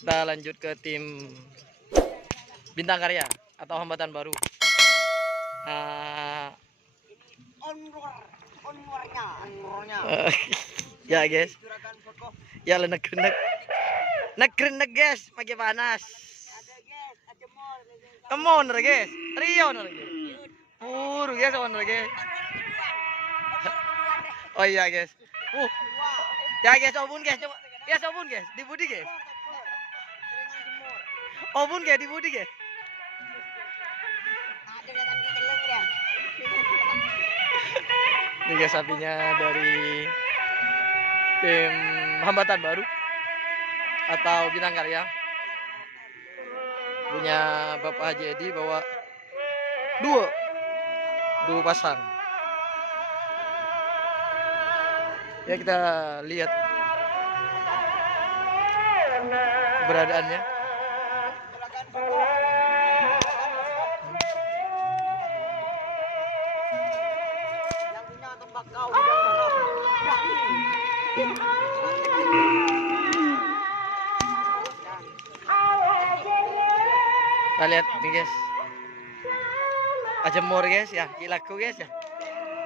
Kita lanjut ke tim Bintang Karya atau Hambatan Baru. Ya guys, ya nek guys, makin panas. Kemon guys, Rio guys, puru guys, guys. Oh iya guys, ya guys, obun guys, coba, guys obun guys, di budi guys, obun guys, di budi guys. Ini guys sapinya dari tim Hambatan Baru atau Bintang Karya, punya Bapak Haji Edi, bawa dua pasang. Ya kita lihat keberadaannya. Kita lihat nih guys, ajemor guys ya, kilaku guys ya.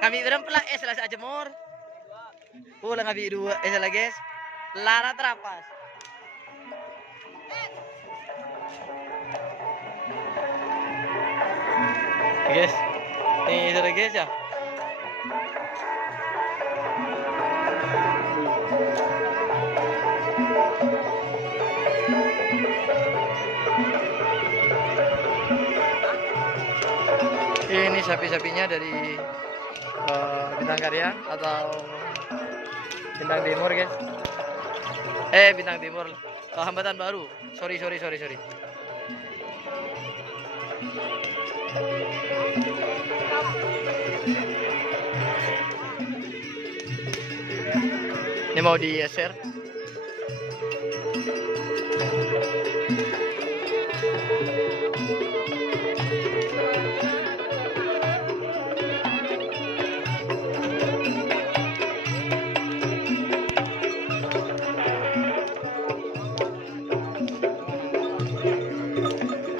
Kami berempat lah ajemor. Pulang kami dua lah guys. Lara terapas. Guys, ini sudah guys ya. Ini sapi-sapinya dari Bintang Karya atau Bintang Timur guys. Bintang Timur, Hambatan Baru. Sorry. Ini mau di-share.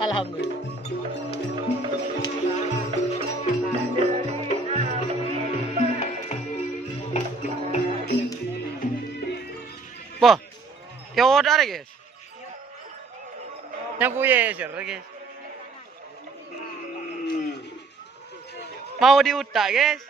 Alhamdulillah. Wah, ya udah guys. Yang gue share guys. Mau diutak guys.